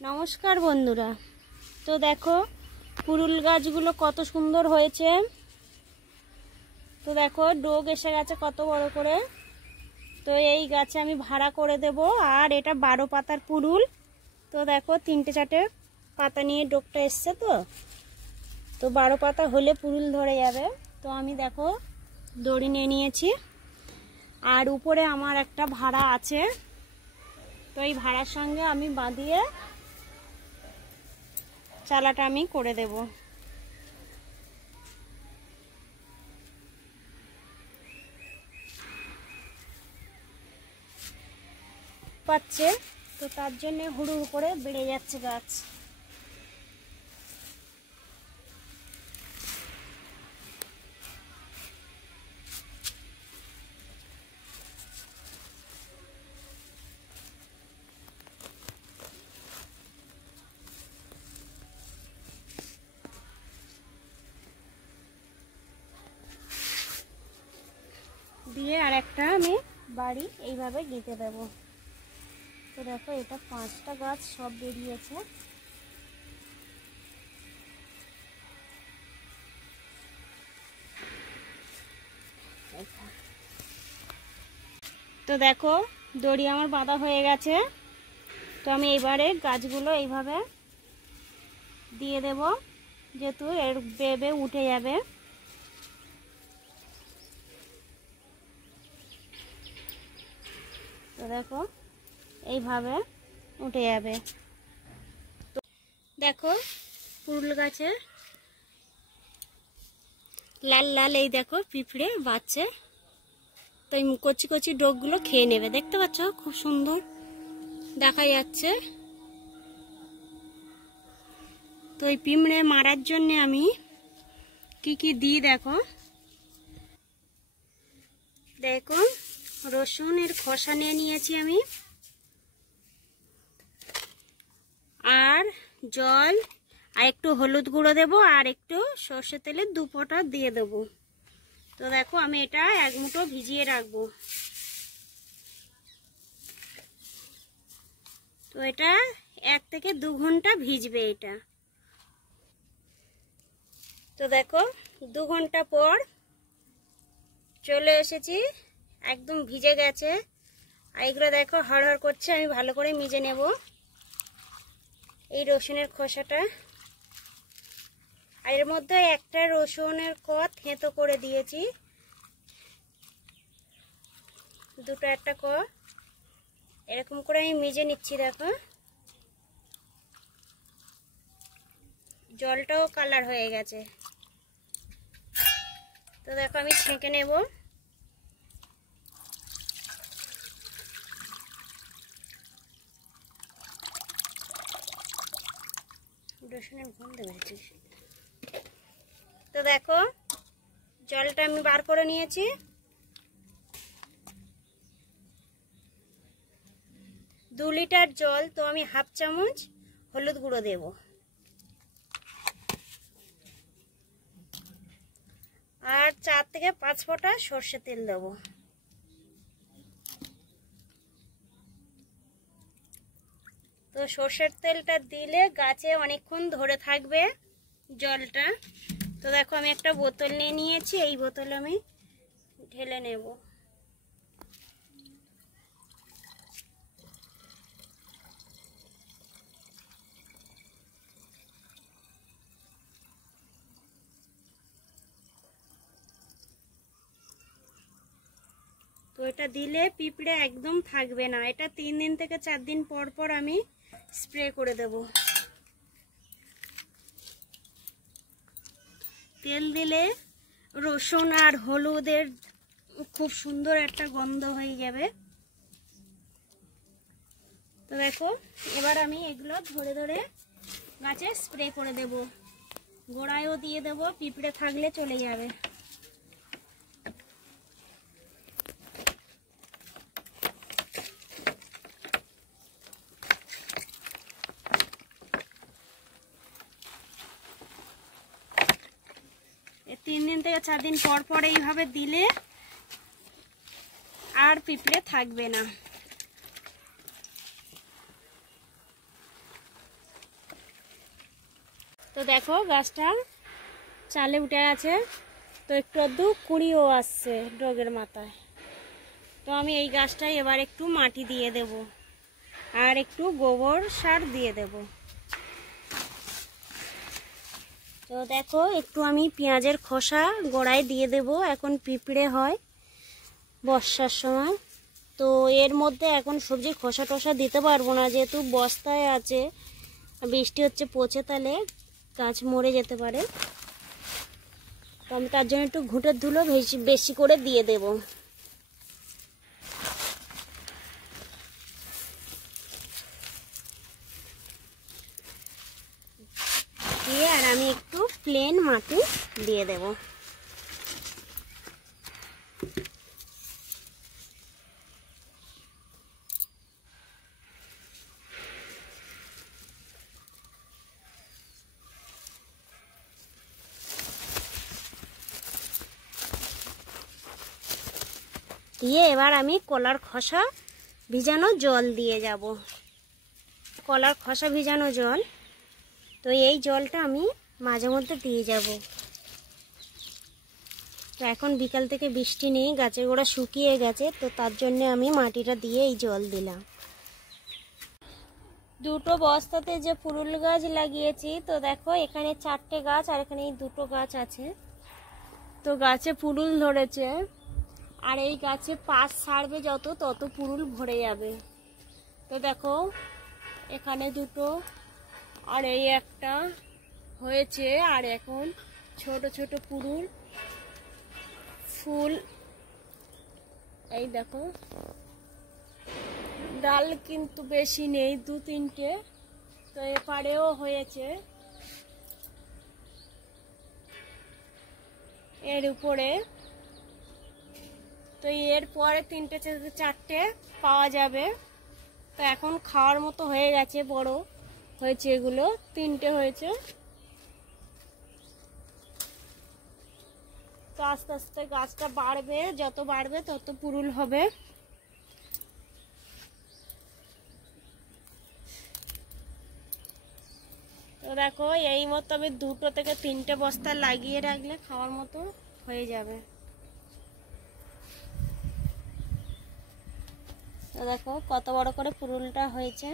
নমস্কার বন্ধুরা। তো দেখো পুরুল গাছগুলো কত সুন্দর হয়েছে। তো দেখো ডোগ এসে গেছে কত বড় করে। তো এই গাছে আমি ভাড়া করে দেব। আর এটা 12 পাতার পুরুল। তো দেখো 3-4টে পাতা নিয়ে ডোগটা এসছে। তো 12 পাতা হলে পুরুল ধরে যাবে। তো আমি দেখো দড়ি নিয়ে নিয়েছি। আর উপরে আমার একটা ভাড়া আছে। তো এই ভাড়ার সঙ্গে আমি বাঁধিয়ে চালাটা আমি করে দেব। পাচ্ছে তো তার জন্য হুড়ুর করে বেড়ে যাচ্ছে গাছ। দিয়ে আর একটা আমি বাড়ি এইভাবে গেঁথে দেব। তো দেখো এটা 5টা গাছ সব বেরিয়েছে। তো দেখো দড়ি আমার বাঁধা হয়ে গেছে। তো আমি এবারে গাছগুলো এইভাবে দিয়ে দেব, যেহেতু এর বেবে উঠে যাবে। তো দেখো এইভাবে উঠে যাবে। তো দেখো পুরুল গাছে লাল লাল এই দেখো পিঁপড়ে বাচ্চা। তো এই কচি কচি ডোগগুলো খেয়ে নেবে। দেখতে পাচ্ছ খুব সুন্দর দেখা যাচ্ছে। তো এই পিঁপড়ে মারার জন্য আমি কি কি দিই দেখো। দেখো রসুনের খোসা নিয়ে নিয়েছি আমি, আর জল, আর একটু হলুদ গুঁড়ো দেবো, আর একটু সর্ষে তেলের 2 ফোঁটা দিয়ে দেবো। তো দেখো আমি এটা 1 মুঠো ভিজিয়ে রাখবো। তো এটা 1 থেকে 2 ঘন্টা ভিজবে এটা। তো দেখো 2 ঘন্টা পর চলে এসেছি, একদম ভিজে গেছে। আর এগুলো দেখো হড়হড় করছে, আমি ভালো করে মিজে নেব এই রসুনের খোসাটা। আর এর মধ্যে একটা রসুনের কোয়া থেঁতো করে দিয়েছি, 2টো একটা কোয়া এরকম করে আমি মিজে নিচ্ছি। দেখো জলটাও কালার হয়ে গেছে। তো দেখো আমি ছেঁকে নেব। রসুনের গন্ধ বেরোচ্ছে। তো দেখো জলটা আমি বার করে নিয়েছি। 2 লিটার জল। তো আমি 1/2 চামচ হলুদ গুঁড়ো দেব, আর 4 থেকে 5 ফোঁটা সর্ষে তেল দেবো। তো সর্ষের তেলটা দিলে গাছে অনেকক্ষণ ধরে থাকবে জলটা। তো দেখো আমি একটা বোতল নিয়ে নিয়েছি, এই বোতলে আমি ঢেলে নেব। তো এটা দিলে পিঁপড়ে একদম থাকবে না। এটা 3 দিন থেকে 4 দিন পর পর আমি স্প্রে করে দেব। তেল দিলে রসুন আর হলুদের খুব সুন্দর একটা গন্ধ হয়ে যাবে। তো দেখো এবার আমি এগুলো ধরে ধরে গাছে স্প্রে করে দেব। গোড়ায়ও দিয়ে দেব, পিঁপড়ে থাকলে চলে যাবে। এই 3 দিন থেকে 4 দিন পর পর এইভাবে দিলে আর পিঁপড়ে থাকবে না। তো দেখো গাছটা চালে উঠে গেছে, তো একটু আধটু কুঁড়িও আসছে ডগের মাথায়। তো আমি এই গাছটায় এবার একটু মাটি দিয়ে দেব আর একটু গোবর সার দিয়ে দেব। তো দেখো একটু আমি পেঁয়াজের খোসা গোড়ায় দিয়ে দেব, এখন পিঁপড়ে হয় বর্ষার সময়। তো এর মধ্যে এখন সবজির খোসা টোসা দিতে পারবো না, যেহেতু বস্তায় আছে, বৃষ্টি হচ্ছে পচে তাহলে গাছ মরে যেতে পারে। তো আমি তার জন্য একটু ঘুঁটের ধুলো বেশি বেশি করে দিয়ে দেব। দিয়ে আর আমি একটু প্লেন মাটি দিয়ে দেব। দিয়ে এবার আমি কলার খোসা ভিজানো জল দিয়ে যাব। কলার খোসা ভিজানো জল, তো এই জলটা আমি মাঝে মধ্যে দিয়ে যাব। তো এখন বিকাল থেকে বৃষ্টি নেই, গাছের গোড়া শুকিয়ে গেছে, তো তার জন্য আমি মাটিটা দিয়ে এই জল দিলাম। দুটো বস্তাতে যে পুরুল গাছ লাগিয়েছি, তো দেখো এখানে 4টে গাছ আর এখানে এই 2টো গাছ আছে। তো গাছে পুরুল ধরেছে, আর এই গাছে পাশ ছাড়বে যত তত পুরুল ভরে যাবে। তো দেখো এখানে 2টো আর এই একটা হয়েছে, আর এখন ছোট ছোট পুরুল ফুল। এই দেখো ডাল কিন্তু বেশি নেই, 2-3টে। তো এপারেও হয়েছে, এর উপরে। তো এরপরে 3-4টে পাওয়া যাবে। তো এখন খাওয়ার মতো হয়ে গেছে, বড় হয়েছে, এগুলো 3টে হয়েছে। তো আস্তে আস্তে গাছটা বাড়বে, যত বাড়বে তত পুরুল হবে। তো দেখো এই মতো আমি 2 থেকে 3টে বস্তা লাগিয়ে রাখলে খাওয়ার মতো হয়ে যাবে। তো দেখো কত বড় করে পুরুলটা হয়েছে।